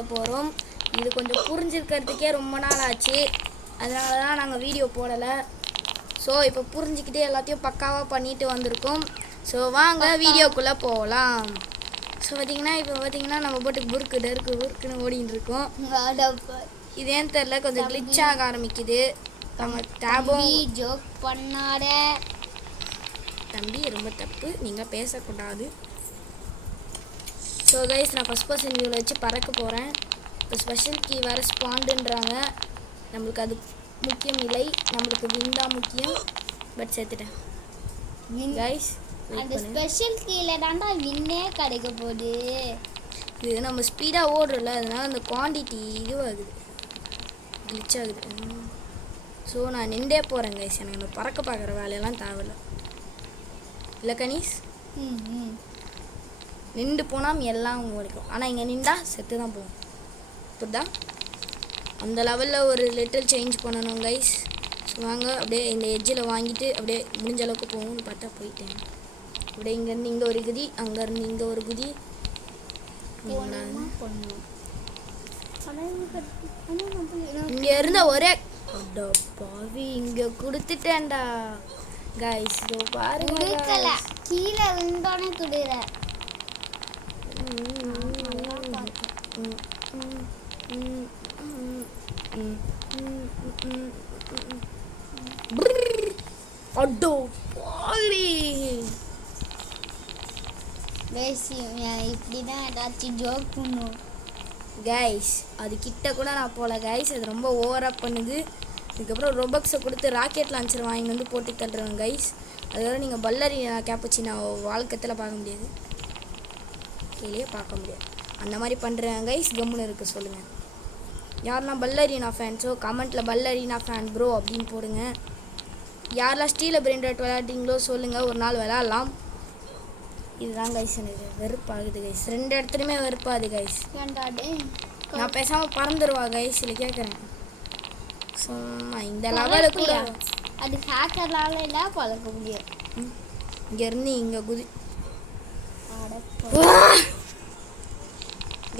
போகிறோம். இது கொஞ்சம் புரிஞ்சிருக்கிறதுக்கே ரொம்ப நாள் ஆச்சு, அதனால தான் நாங்கள் வீடியோ போடலை. ஸோ இப்போ புரிஞ்சுக்கிட்டே எல்லாத்தையும் பக்காவாக பண்ணிட்டு வந்திருக்கோம். ஸோ வாங்க வீடியோக்குள்ளே போகலாம். ஸோ பார்த்தீங்கன்னா நம்ம போட்டுக்கு புருக்குன்னு ஓடின்னு இருக்கோம். இது ஏன்னு தெரில, கொஞ்சம் கிளிச் ஆக ஆரம்பிக்குது. நம்ம டேபும் ஜோக் பண்ணாத தம்பி, ரொம்ப தப்பு, நீங்கள் பேசக்கூடாது. ஸோ கைஸ், நான் ஃபஸ்ட் பர்சன் வியூவில் வச்சு பறக்க போகிறேன். இப்போ ஸ்பெஷல் கீ வேறு ஸ்பாண்டுன்றாங்க. நம்மளுக்கு அது முக்கியம் இல்லை, நம்மளுக்கு வின் தான் முக்கியம். பட் சேர்த்துட்டேன் கைஸ். அந்த ஸ்பெஷல் கீழே தாண்டா வின்னே கிடைக்க போகுது. இது நம்ம ஸ்பீடாக ஓடுறோம்ல, அதனால அந்த குவான்டிட்டி இதுவாகுது, கிளிச் ஆகுது. ஸோ நான் நின்றே போகிறேன் கைஸ். எனக்கு இந்த பறக்க பார்க்குற வேலையெல்லாம் தேவையில்லை இல்லை கனீஸ். நின்று போனால் எல்லாம் வரைக்கும், ஆனால் இங்கே நின்றா செத்து தான் போகும். புரியுதா? அந்த லெவலில் ஒரு லிட்டில் சேஞ்ச் பண்ணணும் கைஸ். ஸோ வாங்க அப்படியே இந்த எட்ஜில் வாங்கிட்டு அப்படியே முடிஞ்ச அளவுக்கு போகும்னு பார்த்தா போயிட்டேன். அப்படியே இங்கேருந்து இங்கே ஒரு குதி, அங்கேருந்து இங்கே ஒரு குதி. இங்கே இருந்த ஒரே பாவி இங்கே கொடுத்துட்டேன்டா கைஸ். இதோ பாருங்க, கீழே விழுந்தோடனே குடுற. அடோ பாவி, இப்படிதான் ஏதாச்சும் ஜோக் பண்ணும் கைஸ். அது கிட்ட கூட நான் போகல கைஸ், அது ரொம்ப ஓவராக பண்ணுது. இதுக்கப்புறம் ரொபக்ஸை கொடுத்து ராக்கெட் லான்ச்சர் வாங்கி வந்து போட்டு தள்ளுறேன் கைஸ். அதோட நீங்கள் பல்லரி கேப்பச்சி நான் வாழ்க்கத்தில் பார்க்க முடியாது, கீழே பார்க்க முடியாது. அந்த மாதிரி பண்ணுறேன் கைஸ். கம்முன்னு இருக்க சொல்லுங்கள். யாரெல்லாம் பல்லரினா ஃபேன்ஸோ கமெண்ட்டில் பல்லரினா ஃபேன் ப்ரோ அப்படின்னு போடுங்க. யாரெல்லாம் ஸ்டீல பிரெயின் ரைட் விளையாட்டிங்களோ சொல்லுங்கள், ஒரு நாள் விளையாடலாம். இதுதான் கைஸ் எனக்கு வெறுப்பாகுது கைஸ். ரெண்டு இடத்துலையுமே வெறுப்பாகுது கைஸ். நான் பேசாமல் பறந்துடுவா கைஸ், இல்லை கேட்குறேன். சும்மா இந்த லெவலுக்கு அது ஹேக்கர்னால இல்லை பழக்க முடியாது. இங்கேருந்து இங்கே குதி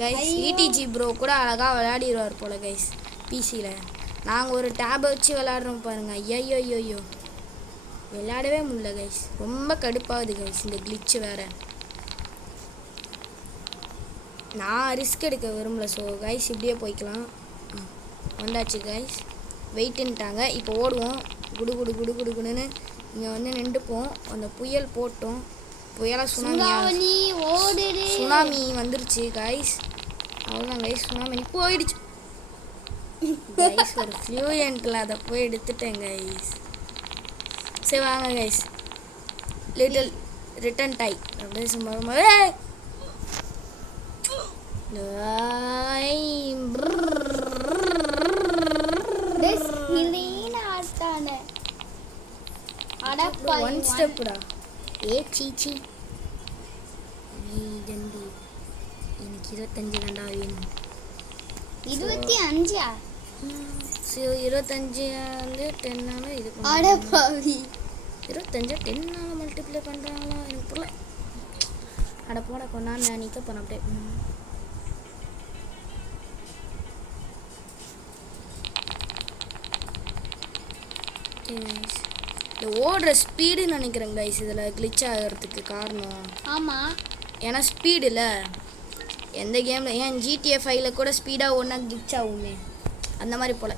கைஸ். இடிஜி ப்ரோ கூட அழகாக விளையாடிடுவார் போல் கைஸ் பிசியில். நாங்கள் ஒரு டேபை வச்சு விளையாடுறோம் பாருங்கள். ஐயோ விளையாடவே முடியல கைஸ், ரொம்ப கடுப்பாகுது கைஸ். இந்த கிளிச்சு வேறு நான் ரிஸ்க் எடுக்க விரும்பல. ஸோ கைஸ் இப்படியே போய்க்கலாம். வந்தாச்சு கைஸ், வெயிட்டுன்ட்டாங்க. இப்போ ஓடுவோம் குடு குடு குடு குடு குடுன்னு. இங்கே வந்து நின்றுப்போம். அந்த புயல் போட்டோம், புயலாக சுனாமி வந்துருச்சு கைஸ். அவ்வளோதான் கைஸ், சுனாமி போயிடுச்சு கைஸ். ஒரு ஃப்ளூயண்ட்டில் அதை போய் எடுத்துட்டேன் கைஸ். சரி வாங்க கைஸ், லிட்டில் ரிட்டன் டை அப்படியே சும்மா ஒன் ஸ்டெப்டா. சீச்சி எனக்கு 25 தாண்டா வேணும். 25? 25 வந்து 10 இது 25 10 மல்டிப்ளை பண்ணுறாங்களா எனக்கு புரியல. அட போட கொண்டா, நான் நிற்க போனேன் அப்படியே. இந்த ஓடுற ஸ்பீடுன்னு நினைக்கிறேன் கைஸ் இதில் கிளிச் ஆகிறதுக்கு காரணம். ஆமாம், ஏன்னா ஸ்பீடு இல்லை எந்த கேமில். ஏன் GTA 5 கூட ஸ்பீடாக ஒன்றா கிளிச் ஆகுமே, அந்த மாதிரி போல்.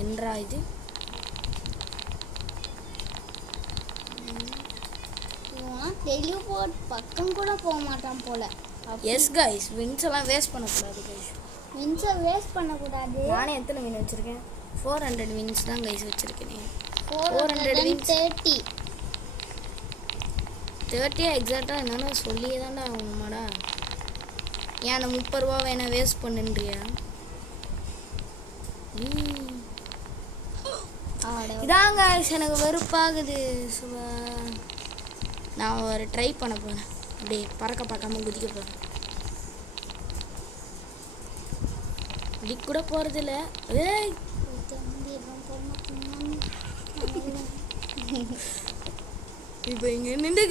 என்றா இது டெலிபோர்ட் பக்கம் கூட போக மாட்டான் போல. எஸ் கைஸ், வின்ஸ் எல்லாம் வேஸ்ட் பண்ணக்கூடாது கைஸ். வின்ஸை வேஸ்ட் பண்ணக்கூடாது. நானே எத்தனை வின் வச்சுருக்கேன்? 400 வின்ஸ் தான் கைஸ் வச்சுருக்கேன். 30 எக்ஸாக்டாக என்னென்னா சொல்லியே தான்டா ஆகணுமாடா. ஏன் அந்த 30 ரூபா வேணா வேஸ்ட் பண்ணுன்றியா? இதாங்க எனக்கு வெறுப்பாகுது. நான் ஒரு ட்ரை பண்ண போகிறேன், அப்படியே பறக்க பார்க்காம குதிக்க போகிறேன். குதிக்க கூட போகிறதில்ல. இப்போ இங்கே நின்று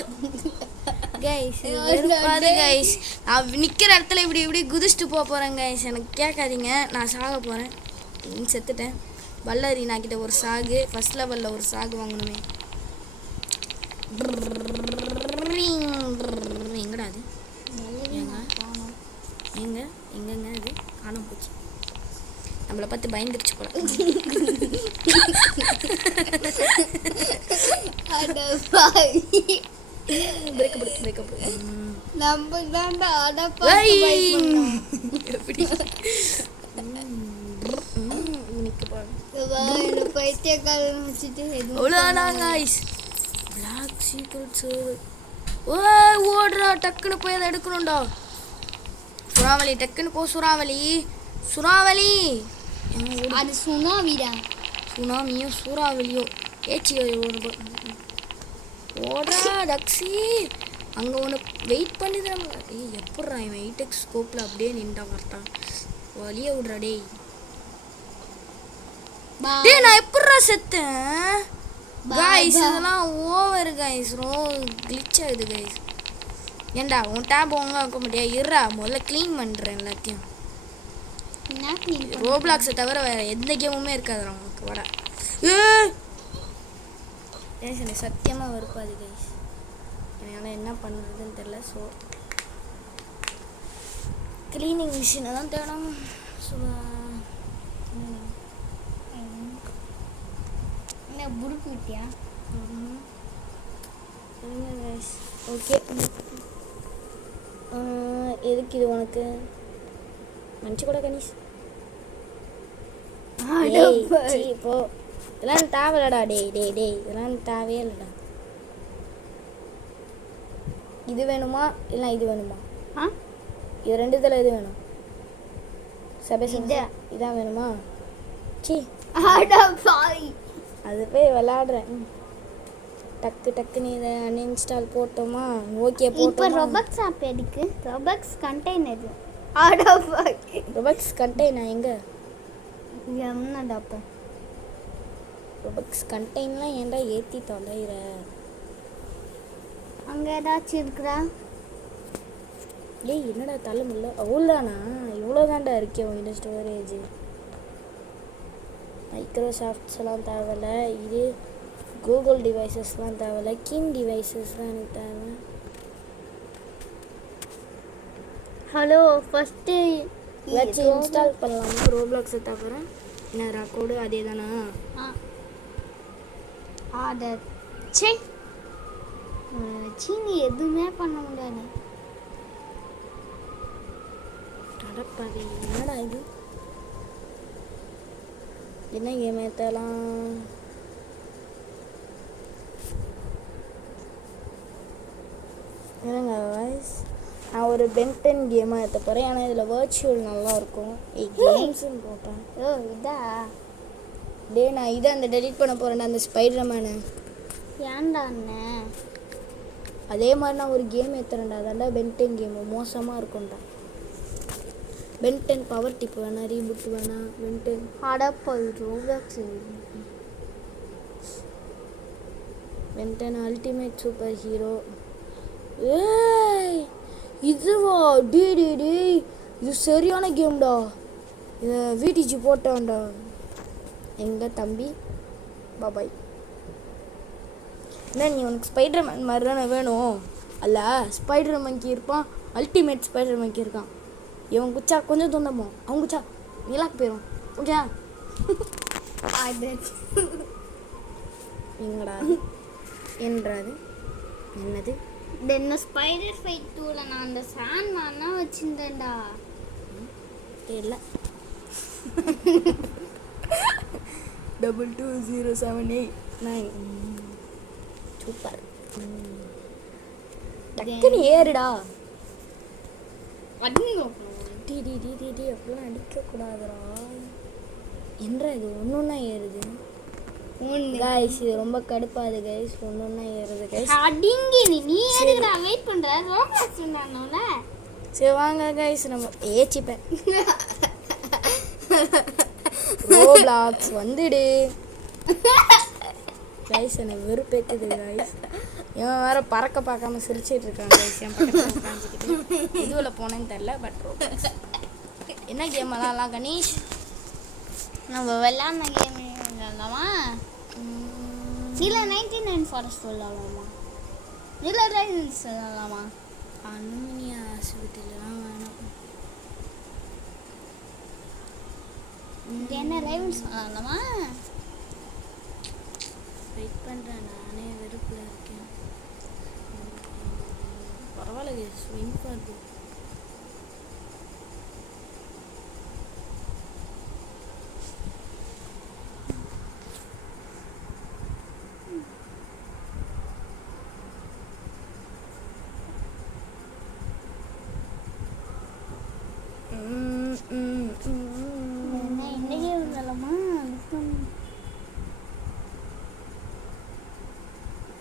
கைஸ் வெறுப்பாது கைஸ். நான் நிற்கிற இடத்துல இப்படி இப்படி குதிச்சுட்டு போகிறேன் கைஸ். எனக்கு கேட்காதீங்க, நான் சாக போகிறேன். செத்துட்டேன். வல்லரி நான் கிட்ட ஒரு சாகு, ஃபர்ஸ்ட் லெவலில் ஒரு சாகு வாங்கணுமே. எங்கடா அது? எங்க எங்கங்க அது காணாம போச்சு. நம்மளை பார்த்து பயந்துருச்சு போல. எப்படி ஓடுறா, டக்குன்னு போய் அதை எடுக்கணும்டா. சுறாவளி டக்குன்னு போ. சுறாவளி சுறாவளி அது சுனாவிடா. சுனாமியும் சூறாவளியும் ஏச்சி ஓடுறா டக்ஸி. அங்கே ஒன்று வெயிட் பண்ணிது. நம்ம எப்பட்றா இவன் 8x ஸ்கோப்பில் அப்படியே நின்றா கரெக்டாக வழியை விட்றா. டேய் டேய் நான் எப்பட்றா செத்தேன் கைஸ்? இதெல்லாம் ஓவர் கைஸ். கிளிச் ஆகுது கைஸ். ஏண்டா உன் டேப் ஒழுங்காக வைக்க முடியா? இருறா முதல்ல க்ளீன் பண்ணுறேன் எல்லாத்தையும். ரோப்ளாக்ஸை தவிர வேறு எந்த கேமுமே இருக்காதுடா உனக்கு. வர எனக்கு சத்தியமாக வெறுப்பாது கைஸ். என்னால் என்ன பண்ணுறதுன்னு தெரில. ஸோ க்ளீனிங் மிஷினை தான் தேடும். புருக்கு விட்டியா? Guys okay. எதுக்கு இது உனக்கு? மன்னிச்சு கூட கணேஷ். இப்போ இதெல்லாம் தேவையில்லடா. டேய் டேய் டேய் இதெல்லாம் தேவையே இல்லைடா. இது வேணுமா இல்லை இது வேணுமா? இது ரெண்டுத்தில் எது வேணும்? இதான் வேணுமா? சி அது போய் விளாடுறேன். டக்கு டக்குன்னு இதை அன்இன்ஸ்டால் போட்டோமா? ஓகே போட்டோம். இப்போ ரொபக்ஸ் ஆப் எதுக்கு? ரொபக்ஸ் கண்டெய்னர். ரொபக்ஸ் கண்டெய்னர் எங்கே? என்னடாப்பா ரொபக்ஸ் கண்டெய்னர்லாம் ஏன்டா ஏற்றி தொலைகிற? அங்கே ஏதாச்சும் இருக்குதா? ஏய் என்னடா தள்ள முடியல. அவ்வளோதானா? இவ்வளோதான்டா இருக்கே உங்கள்கிட்ட ஸ்டோரேஜ். மைக்ரோசாஃப்ட்ஸ்லாம் தேவையில்ல. இது கூகுள் டிவைசஸ்லாம் தேவையில்ல. கிங் டிவைசஸ் தான் எனக்கு தேவை. ஹலோ ஃபஸ்ட்டு வச்சு இன்ஸ்டால் பண்ணலாமா ரோப்ளாக்ஸை தவிர? என்ன கோடு அதே தானா? ஆர்டர் சீனி எதுவுமே பண்ண முடியாது. அடப்பாவி என்னடா இது? என்ன கேம் ஏற்றலாம்? என்னங்க வாய்ஸ்? நான் ஒரு பென்டன் கேமாக ஏற்ற போகிறேன். ஆனால் இதில் வர்ச்சுவல் நல்லாயிருக்கும். கேம்ஸுன்னு போட்டேன். இதா டே நான் இதை அந்த டெலிட் பண்ண போகிறேன்டா அந்த ஸ்பைடர் மேனு. ஏன்டா அண்ணன்? அதே மாதிரி நான் ஒரு கேம் ஏற்றுறேன்டா. அதான்டா பென்டன் கேமு. மோசமாக இருக்கும்டா. பென்டன் பவர் டிப் வேணா, ரீபூட் வேணா. Ben 10 Ben 10 ultimate super hero. ஏய் இதுவா? டி டி டி இது சரியான கேம்டா. இதை வீட்டிச்சு போட்டான்டா எங்கள் தம்பி. பாபாய். என்ன நீ உனக்கு ஸ்பைடர் மேன் மாதிரி தானே வேணும்? அல்ல ஸ்பைடர் மங்கி இருப்பான், அல்டிமேட் ஸ்பைடர் மங்கி இருக்கான். இவன் குச்சா கொஞ்சம் தொந்தமோ, அவன் குச்சா நிலாக்கு போயிடும். ஓகே எங்கடா என்றாது என்னது? தென்ன ஸ்பைடர் ஃபைட் 2ல நான் அந்த சான் மேனா வச்சிருந்தேன்டா. தெரியல. 220789 சூப்பர். டக்குன்னு ஏறுடா. டி டி டி டி டி அப்படிலாம் அடிக்கக்கூடாதுடா. என்ன இது ஒன்று ஏறுது? கைஸ் இது ரொம்ப கடுப்பாது கைஸ். ஒன்று ஏறுது கைஸ். அடிங்கி நீ எதுக்குடா வெயிட் பண்ற? ரோப்ளாக்ஸ் சொன்னானோல. சரி வாங்க கைஸ் நம்ம ஏச்சிப்பேன். ரோப்ளாக்ஸ் வந்துடு. கைஸ் எனக்கு வெறுப்பேற்றுது கைஸ். இவன் வேற பறக்க பார்க்காம சிரிச்சிட்டு இருக்கான் கைஸ். என் பக்கத்தில் உட்காந்துக்கிட்டு இதுவில் போனேன்னு தெரில. பட் என்ன கேம் விளாட்லாம் கணேஷ்? நம்ம விளாட்ன கேம் விளாடலாமா? இல்லை 99 ஃபாரஸ்ட் விளாடலாமா? இல்லை ரைன்ஸ் விளாடலாமா? அலுமினிய ஹாஸ்பிட்டல்லாம் வேணாம். என்ன ரைன்ஸ் விளாடலாமா? வெயிட் பண்ணுறேன், நானே வெறுப்பில் இருக்கேன். பரவாயில்ல கைஸ், வின் பண்ணுது. என்ன கேம் விளாடலாமா?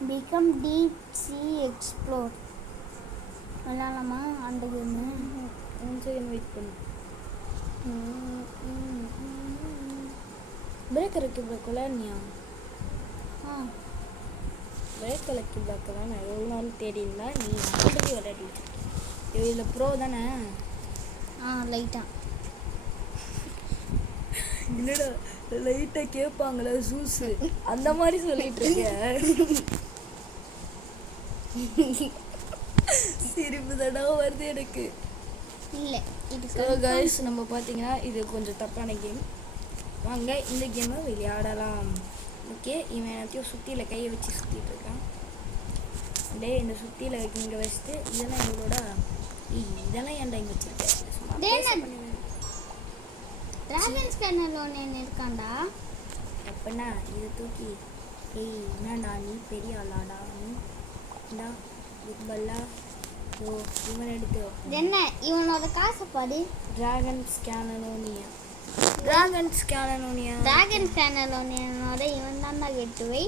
பிகம் டீப் சி எக்ஸ்ப்ளோர் விளாடலாமா? அந்த கேமு செகண்ட் வெயிட் பண்ணு. பிரேக் இருக்கு பிளாக் விளையாடுனியா? பிரேக் இருக்கு பிளாக் தான் நான் எவ்வளோ நாள் தேடி இருந்தா நீ ஆல்ரெடி விளையாடிட்டு இதில் ப்ரோ தானே? லைட்டாக என்னடா லைட்டாக கேட்பாங்களே ஜூஸு அந்த மாதிரி சொல்லிட்டு இருக்கேன். சிரிப்பு தடா வருது எனக்கு. இல்லை இது ஸோ கைஸ் நம்ம பார்த்தீங்கன்னா இது கொஞ்சம் தப்பான கேம். வாங்க இந்த கேமை விளையாடலாம். ஓகே, இவன் எல்லாத்தையும் சுற்றியில் கையை வச்சு சுற்றிட்டு இருக்கான். அப்படியே இந்த சுற்றியில் இங்கே வச்சுட்டு இதெல்லாம் இவங்களோட இதெல்லாம் ஏன்டா இங்கே வச்சுருக்கேன். டிராகன் ஸ்கேனர் ஒன்று இருக்காண்டா. எப்படின்னா இதை தூக்கி என்னடா நீ பெரிய ஆளாடா நீடா பிக்பல்லா. ஓ இவன் எடுத்து என்ன இவனோட காசை பாரு. டிராகன் ஸ்கேனோனியா டிராகன் ஸ்கேனர் ஒன்னோட இவன் தான்டா கெட்டு வை.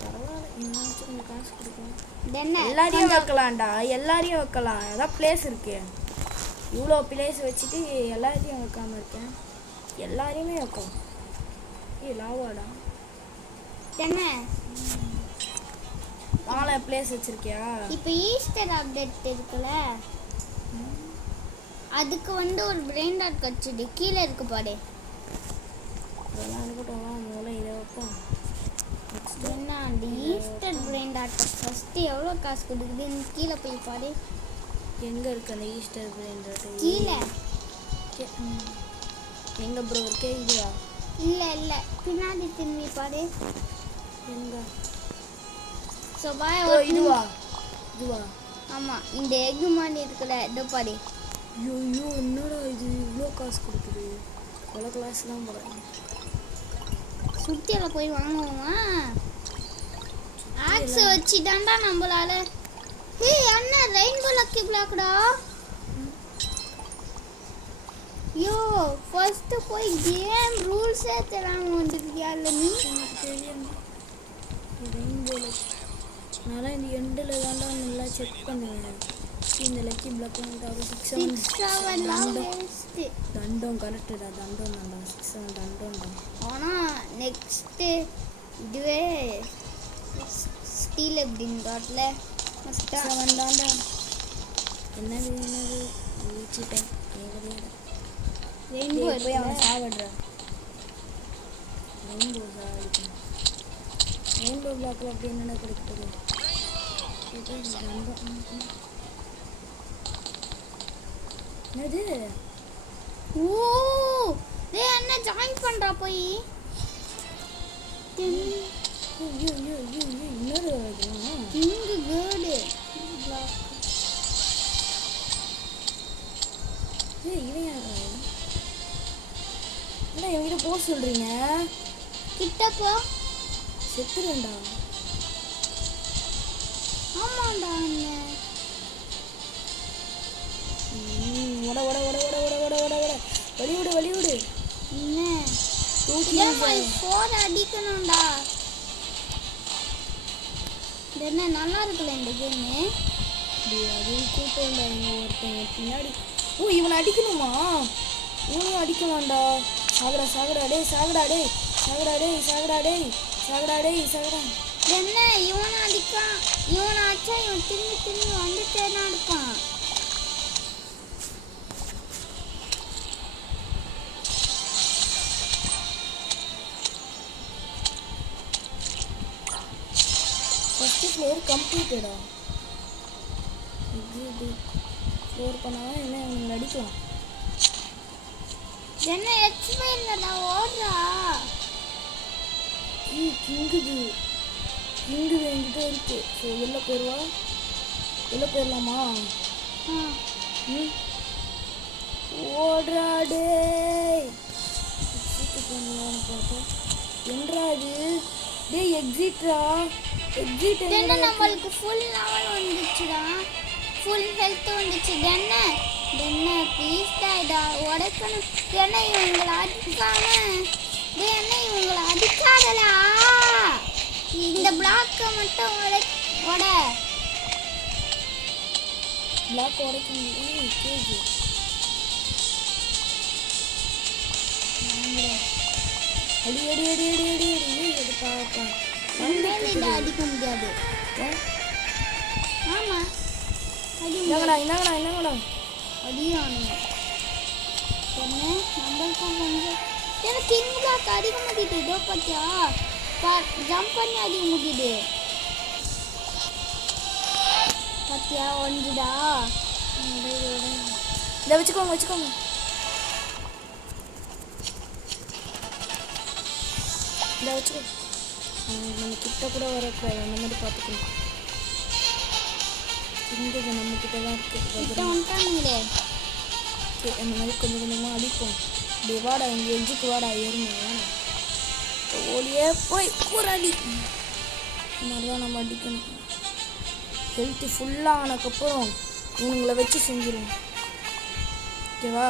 பரவாயில்ல, இன்னும் கொஞ்சம் காசு கொடுக்கலாம். என்ன எல்லாரையும் வைக்கலாம்டா, எல்லாரையும் வைக்கலாம். அதான் பிளேஸ் இருக்கு. இவ்வளோ பிளேஸ் வச்சுட்டு எல்லாத்தையும் வைக்காம இருக்கேன். எல்லாரையுமே வைக்கலாம். லாவாடா என்ன 4 பிளேஸ் வச்சிருக்கியா? இப்போ ஈஸ்டர் அப்டேட் இருக்குல்ல, அதுக்கு ஒரு பிரெயின் டாட் கட்சிடு கீழே இருக்கு பாரு. அதெல்லாம் இருக்கட்டும், முதல்ல இதை வைப்போம். என்ன அந்த ஈஸ்டர் பிரெயின் டாட் ஃபஸ்ட்டு எவ்வளோ காசு கொடுக்குதுன்னு கீழே போய் பாரு. எங்கே இருக்கு அந்த ஈஸ்டர் பிரெயின் டாட்? கீழே. எங்கே ப்ரோ இருக்கே? இதுவா? இல்லை பின்னாடி திரும்பி பாரு. எங்கே? இதுவா? இதுவா? ஆமாம், இந்த எக்கு மாதிரி இருக்குல்ல, இதோ பாரு. ஐயோ என்னடா இது இவ்வளோ காசு கொடுக்குது? பல கிளாஸ் தான் போகிறாங்க. சுத்தியில் போய் வாங்குவோமா? ஆக்ஸ் வச்சு தாண்டா நம்மளால. அண்ணா ரெயின்போ லக்கி பிளாக்டா. யோ ஃபர்ஸ்ட் போய் கேம் ரூல்ஸே தெரியாம வந்துருக்கியா? இல்லை நீ தெரியும் ரெயின்போ லக்கி. அதனால் இந்த எண்டில் தாண்டா நல்லா செக் பண்ணுவேன். இந்த லக்கி பிளாக் வந்து 6-7 தண்டம் கரெக்டுடா. தண்டம் தான்டா 6-7 தண்டம் தான். ஆனால் நெக்ஸ்ட்டு இதுவே ஸ்டீல் எப்படின்னு காட்டில் 7 தான்டா. என்னது வச்சுட்டேன். ரெயின்போ போய் அவன் சாவிடுறான். ரெயின்போ சாவிடுறான். ரெயின்போ பிளாக்கில் அப்படி என்னென்ன கிடைக்குது? என்னது? ஓ டேய் அண்ணா ஜாயின் பண்றா போய். இன்னொரு இங்கு கேர்டு இவன் யாரா? என்ன என்கிட்ட போக சொல்றீங்க? கிட்ட போ. செத்துறேன்டா. ஆமாண்டா அண்ணா. ஓட ஓட ஓட ஓட ஓட ஓட ஓட ஓட வலிவிடு வலிவிடு. என்ன இதே 4 அடிக்கணும்டா. என்ன நல்லா இருக்குல்ல இந்த கேமு. அது கூட்டம்டா. ஒருத்தங்க பின்னாடி. ஓ இவனை அடிக்கணுமா? இவனையும் அடிக்கலாம்டா. சாகடா சாகடா டே சாகடா டே. சாகுடா டேய் சாகுடா டேய் சாகுடா டேய் சாகுடா. என்ன இவனை அடிக்கான், இவனை அடிச்சா இவன் திரும்பி திரும்பி வந்துட்டே தான் இருப்பான். ஃபஸ்ட்டு ஃப்ளோர் கம்ப்ளீட்டடா. இது ஃப்ளோர் பண்ணால் என்ன இவங்க அடிக்கலாம். என்ன எச்சுமே இல்லைடா, ஓடுறா. கிங்குது என்கிட்ட இருக்கு. ஸோ வெளில போயிடுவா. வெளில போயிடலாமா? ம் ஓடுறா டேய். எக்ஸிட் பண்ணலான்னு பார்த்தா என்றா இது டேய் எக்ஸிட்ரா. எக்ஸிட் என்ன நம்மளுக்கு ஃபுல் லெவல் வந்துச்சுடா, ஃபுல் ஹெல்த் வந்துச்சு. என்ன ப்ளீஸ் டா உடைக்கணும். என்ன இவங்களை அடிக்காம, என்ன இவங்களை அடிக்காதடா. இந்த பிளாக்கை மட்டும் உட. பிளாக் உடைக்க முடியும். கேஜி அடி அடி அடி அடி அடி அடி அது பாப்பா. இதை அடிக்க முடியாது. ஆமா என்னங்கடா அடியானுங்க. என்ன நம்மளுக்கும் கொஞ்சம் எனக்கு கிங் பிளாக் அடிக்க முடியுது. இதோ பார்த்தியா, ஜம்ப் பண்ணி அடிக்க முடியுது. பார்த்தியா ஒன்றுடா. இதை வச்சுக்கோங்க இதை வச்சுக்கோ. நம்ம கிட்ட கூட வரக்கூடாது, அந்த மாதிரி பார்த்துக்கணும். இங்கே நம்ம கிட்ட தான் இருக்குது. வந்துட்டானுங்களே. அந்த மாதிரி கொஞ்சம் கொஞ்சமாக அடிப்போம். இப்படி வாடா, இங்கே எஞ்சுக்கு வாடா, ஏறுங்க ஓடியே போய் போராடி. இந்த மாதிரி தான் நம்ம அடிக்கணும். ஹெல்த்து ஃபுல்லாக ஆனதுக்கப்புறம் இவங்களை வச்சு செஞ்சிடும். ஓகேவா?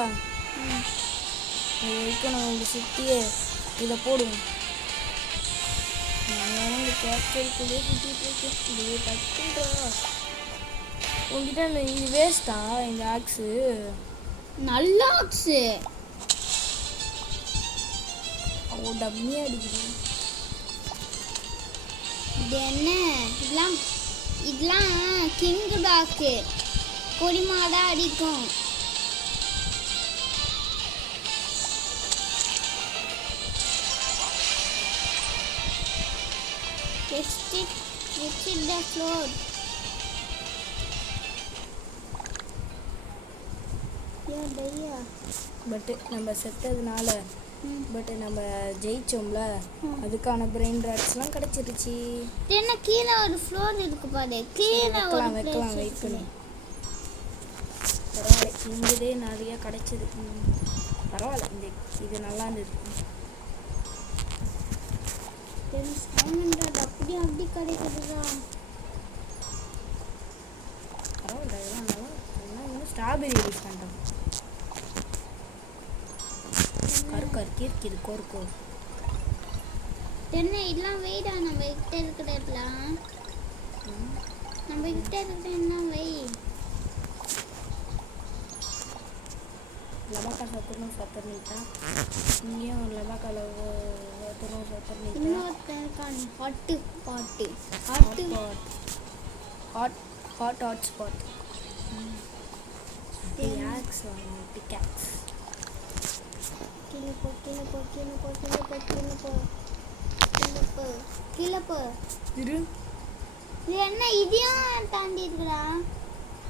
அது வரைக்கும் நான் உங்களை சுற்றியே இதை போடுவோம். நான் இந்த கேப்சருக்குள்ளே சுற்றிட்டு இருக்கேன். இது டக்குன்றா உங்ககிட்ட இது வேஸ்ட்டா இந்த ஆக்ஸு? நல்ல ஆக்ஸு. ஓ டம்மியாக அடிக்குது. இது என்ன இதெல்லாம் கிங் பிளாக்கு கொடிமாடா அடிக்கும். Exit the floor. பட்டு நம்ம செத்ததுனால பட் நம்ம ஜெயிச்சோம்ல, அதுக்கான பிரெயின் ராட்ஸ்லாம் கிடச்சிருச்சு. என்ன கீழே ஒரு ஃப்ளோர் இருக்கு பாரு, கீழே வைக்கலாம் வெயிட் பண்ணி. பரவாயில்ல, இங்கதே நிறைய கிடைச்சது. பரவாயில்ல, இது நல்லா இருந்தது. அப்படி கிடைக்குதுதா. பரவாயில்ல, இதெல்லாம் நல்லா. ஸ்ட்ராபெரி யூஸ் பண்ணிட்டோம். கீர்க்கிது கோர் என்ன இதெல்லாம் வெயிடா. நம்ம கிட்ட இருக்கிறதெல்லாம் என்ன வை. லபாக்கா சத்துருந்தா இங்கேயும் லபாக்கால சத்துருந்தா. இன்னொருத்தன் ஹாட் ஸ்பாட். Aux pickaxe. கீழே போ. இரு, இது என்ன இதையும் தாண்டி இருக்குடா.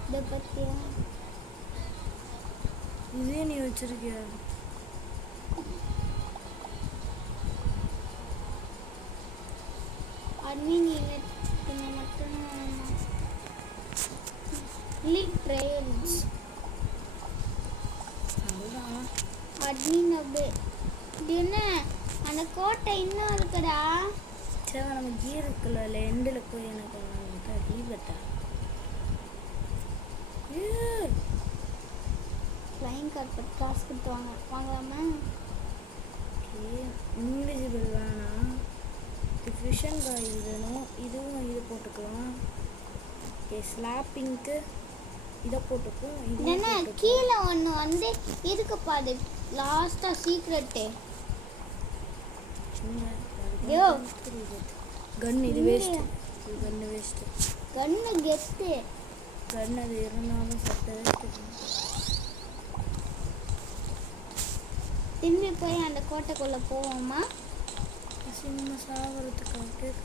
இதை பத்தியா இதே நீ வச்சிருக்கிய? அட்மின் மட்டும் ட்ரையல்ஸ் அட்மின் அப்படியே. இது என்ன அந்த கோட்டை இன்னும் இருக்குடா. சரி, நம்ம கீர் இருக்குல்ல, இல்லை எண்டில் போய் எனக்கு ரீபட்டா ஃப்ளைங் கார்பெட் காசு கொடுத்து வாங்கலாமா? ஓகே, இன்விசிபிள் வேணாம். ஃபிஷன் காய் வேணும். இதுவும் இது போட்டுக்கலாம். ஓகே, ஸ்லாப்பிங்க்கு இதை போட்டுக்கும். என்ன கீழே ஒன்று வந்து இருக்கு பாரு, லாஸ்ட்டாக சீக்ரெட்டு. யோ கன் இது வேஸ்ட். கன்னு வேஸ்ட். கண்ணு கெத்து. கன் அது இருந்தாலும் சட்ட வேஸ்ட். திரும்பி போய் அந்த கோட்டைக்குள்ள போவோமா? சின்ன சாவறதுக்கு கேட்க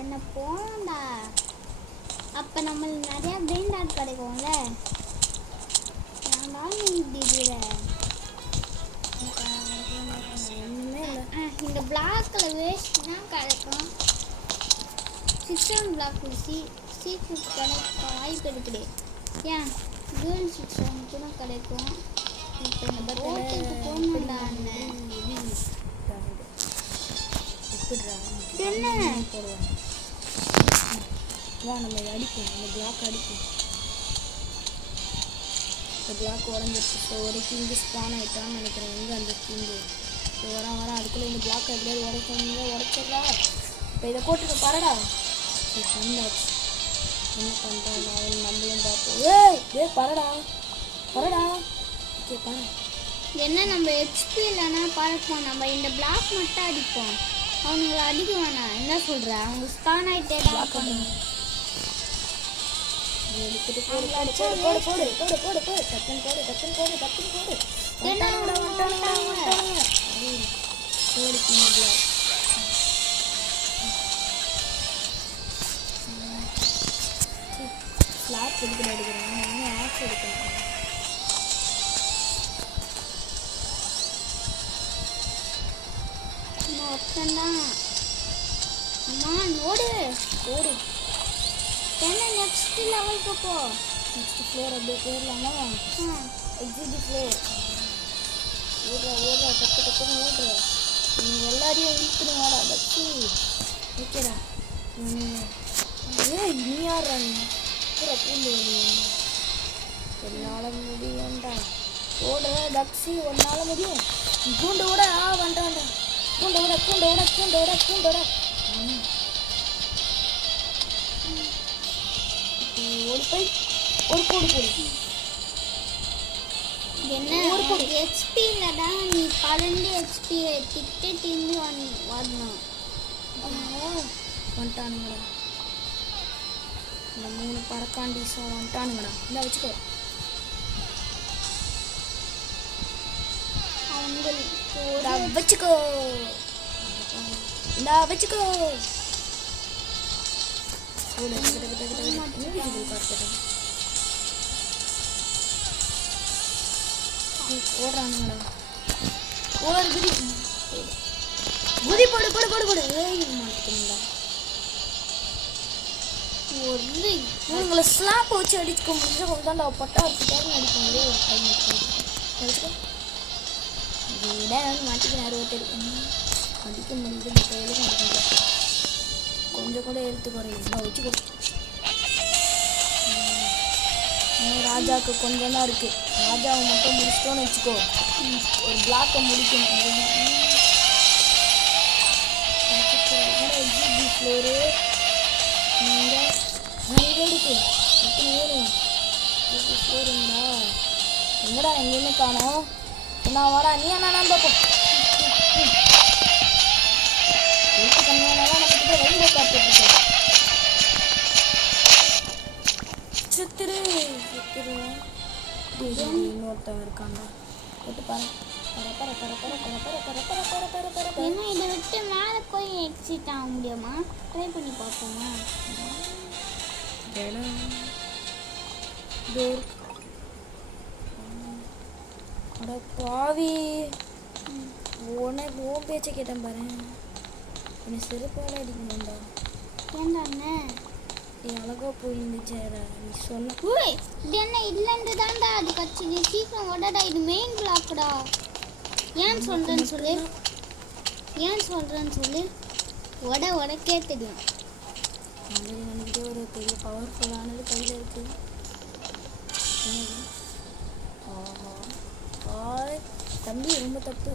என்ன போண்டா. அப்போ நம்மளுக்கு நிறையா பிரெயின் டாட் கிடைக்கும்ல. நான் திடீர ஒன்றுமே இல்லை. இந்த பிளாக்கில் வேஸ்ட் தான் கிடைக்கும். 6 பிளாக் சீக்கிரம் கிடைக்க வாய்ப்பு இருக்குது. ஏன் கேர்ள் 6 கூட கிடைக்கும். இப்போ இந்த ஹோட்டலுக்கு போகணும்டா அண்ணன். என்ன போடுவாங்க. வா நம்ம இதை அடிப்போம். இந்த பிளாக் அடிப்போம். இந்த பிளாக் உடஞ்சிருச்சு. ஸோ ஒரு கிங்கு ஸ்பான் ஆகிட்டான்னு நினைக்கிறேன். எங்கே அந்த கிங்கு ஸோ வரேன் அதுக்குள்ளே இந்த பிளாக் எப்படியாவது உடைச்சிட்றா. இப்போ இதை போட்டுட்டு பரடா. இது பண்ணாச்சு. என்ன பண்ணுறேன் நம்மளும் பார்ப்போம். ஏய் பரடா ஓகே பாரு. என்ன நம்ம ஹெச்பி இல்லைன்னா பார்ப்போம். நம்ம இந்த பிளாக் மட்டும் அடிப்போம். அவனுங்களை அடிக்க வேணாம். என்ன சொல்கிற? அவங்க ஸ்பான் ஆகிட்டே தான் பண்ணுங்க. எடுத்துட்டு போடு டக்குன்னு போடு. என்ன ஸ்லாப் எடுக்கிற எடுக்கிறேன். ஆஃப் எடுக்கிறேன். ஒருத்தந்தான். அம்மா நோடு போடு. என்ன நெக்ஸ்ட் லெவலுக்கு போ. நெக்ஸ்ட் ஃப்ளோர் அப்படியே போயிடலாமா? Exit floor. ஓடுறா டக்குன்னு ஓடுற. நீங்கள் எல்லாரையும் இழுத்துடுவாடா பச்சி. ஓகேடா. நீ யாரா பூரா பூண்டு என்னால் முடியும்டா. ஓடுற தக்ஸி உன்னால் முடியும். கூண்டு விட வேண்டாம். கூண்டு விட. ஓடி போய் ஒரு போடு. என்ன ஒரு ஹெச்பி இல்லடா. நீ 12 ஹெச்பி டிக்கெட் திரும்பி வரணும். வந்துட்டானுங்கடா. இந்த 3 பறக்காண்டீஸும் வந்துட்டானுங்கடா. இந்த வச்சுக்கோ. வச்சுக்கோ. ஓடுறானுங்கடா. குதி போடு. மாட்டேங்குடா. உங்களை ஸ்லாப் வச்சு அடிச்சுக்க முடிஞ்சா தான்டா பட்டா வச்சுட்டாருன்னு அடிக்க முடியும். ஒரு டைம் வச்சுக்கோ. மாட்டிக்கிறாரு ஒருத்தர். அடிக்க முடியுது. கையிலும் அடிக்க முடியாது. கொஞ்சம் கூட எழுத்து குறையும். வச்சுக்கோ. ராஜாவுக்கு கொஞ்சம் தான் இருக்குது. ராஜாவை மட்டும் முடிச்சிட்டோன்னு வச்சுக்கோ. ஒரு பிளாக்கை முடிக்கணும். எக்ஸிட் ஃப்ளோரு இங்கே இருக்கு. எத்தனை ஏறும் ஃப்ளோருங்கடா. எங்கடா எங்கேயுமே காணோம். என்ன வாடா நீ என்ன பார்ப்போம். எழுத்து கம்மியானாலும் நம்மக்கிட்ட ரெயின்போ கார்டு இன்னொருத்தவன் இருக்காண்டா. போட்டு பாரு. ஏன்னா இதை விட்டு மேலே போய் எக்ஸிட் ஆக முடியுமா? ட்ரை பண்ணி பார்ப்போமா? அட பாவி. உனக்கு ஓ பேச்சை கேட்டேன் பாரு. என்னை செருப்பால் அடிக்கணும்டா. ஏன்டா அண்ணன் நீ அழகா போயிருந்துச்சேடா நீ சொன்ன. ஓய் இது என்ன இல்லைன்னு தான்டா அது கட்சி. சீக்கிரம் ஓடடா. இது மெயின் பிளாக்டா. ஏன் சொல்கிறேன்னு சொல்லு. உடக்கே தெரியும். எனக்கு ஒரு பெரிய பவர்ஃபுல்லானது கையில் இருக்குது. தம்பி ரொம்ப தப்பு.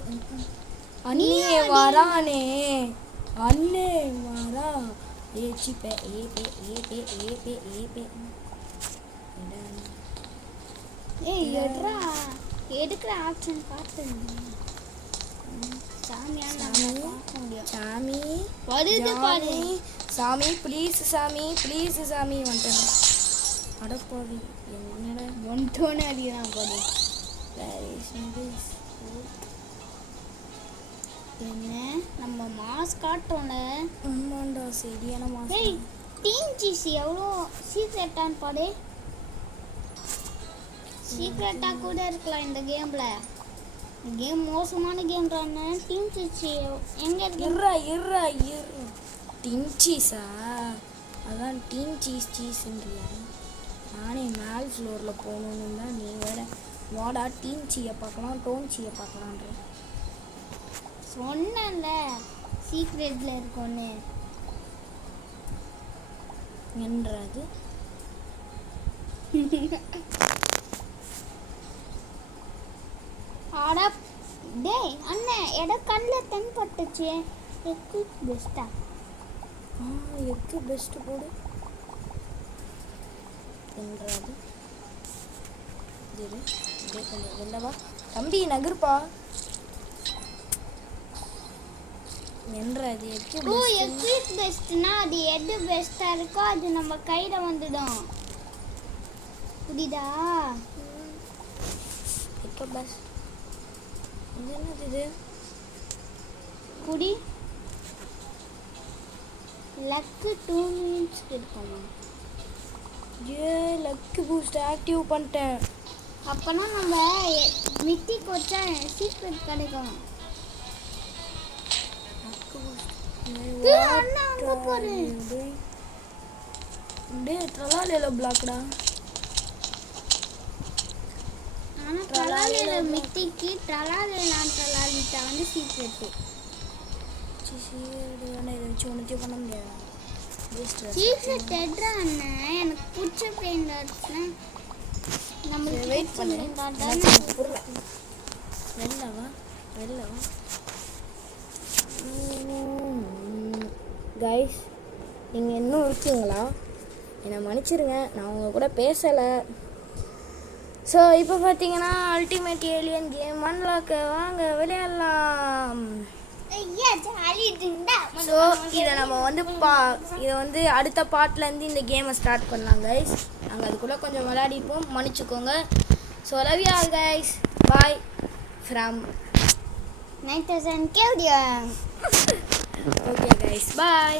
அண்ணே வரானே. ஏச்சிப்பே ஏய் எடுக்கிற ஆப்ஷன் பார்த்து சாமியான்னு நம்ம பார்க்க முடியும். சாமி வருது பாரு. சாமி ப்ளீஸ் சாமி ப்ளீஸ் சாமி வந்துட்டேன். அடப்பாவி என்னடா ஒன்டோன்னு அடிக்கிறான் பாரு. என்ன நம்ம மாஸ் காட்டோம்ல. ஆமாண்டா சரியான மாசம். ஏய் டீம் ஜிசி எவ்வளோ சீக்ரெட்டான்னு பாடு. சீக்ரெட்டா கூட இருக்கலாம் இந்த கேம்ல. கேம் மோசமான கேம்ன்றானே. டீம் ஜிசி எங்க இருக்கு? இருறா டீம் சீஸா? அதான் டீம் சீஸ்ன்றியா? நானே மேல் ஃப்ளோரில் போகணுன்னு தான் நீ வேற வாடா டீம் சீயை பார்க்கலாம் டோன் சீயை பார்க்கலான்ற. சொன்னேன்ல சீக்ரெட்ல இருக்கோன்னு. என்றது ஆடா டேய் அண்ணன் இடம் கண்ணில் தென்பட்டுச்சு. எக்கு பெஸ்ட்டா? எக்கு பெஸ்ட்டு போடு என்றது. இரு இதே கொஞ்சம் வெளிலவா தம்பி நகர்ப்பா. என்றது எக்கு ஓ எக்கு பெஸ்ட்னா அது எது பெஸ்ட்டாக இருக்கோ அது நம்ம கையில் வந்துடும். புரியுதா? இப்போ பஸ் இது என்னது இது? குடி லக்கு 2 மினிட்ஸ் இருக்குமா? ஏ லக்கு பூஸ்ட் ஆக்டிவ் பண்ணிட்டேன். அப்போனா நம்ம மித்திக்கு வச்சா சீக்ரெட் கிடைக்கும். லக்கு பூஸ்ட் அண்ணா அங்கே போரு. டே ட்ரலாலேல பிளாக்டா. ஆனால் ட்ரலாலில மித்திக்கு ட்ரலாலிலான் ட்ரலாலிட்டா வந்து சீக்ரெட்டு. இதை வச்சு ஒன்றுத்தையும் பண்ண முடியாது. சீக்ரெட் எட்ரா அண்ணன் எனக்கு பிடிச்ச பெயிண்டர்ஸ்னா நம்மளுக்கு வெயிட் பண்ணு. வெளிலவா கைஸ் நீங்கள் இன்னும் இருக்கீங்களா? என்னை மன்னிச்சிருங்க நான் உங்கள் கூட பேசலை. ஸோ இப்போ பார்த்தீங்கன்னா அல்டிமேட் ஏலியன் கேம் அன்லாக் வாங்க விளையாடலாம். ஸோ இதை நம்ம வந்து இதை வந்து அடுத்த பார்ட்லேருந்து இந்த கேமை ஸ்டார்ட் பண்ணலாம் கைஸ். நாங்கள் அதுக்குள்ளே கொஞ்சம் விளையாடிப்போம், மன்னிச்சுக்கோங்க. So love you all guys. Bye from 9000 Kevadia. Okay guys bye.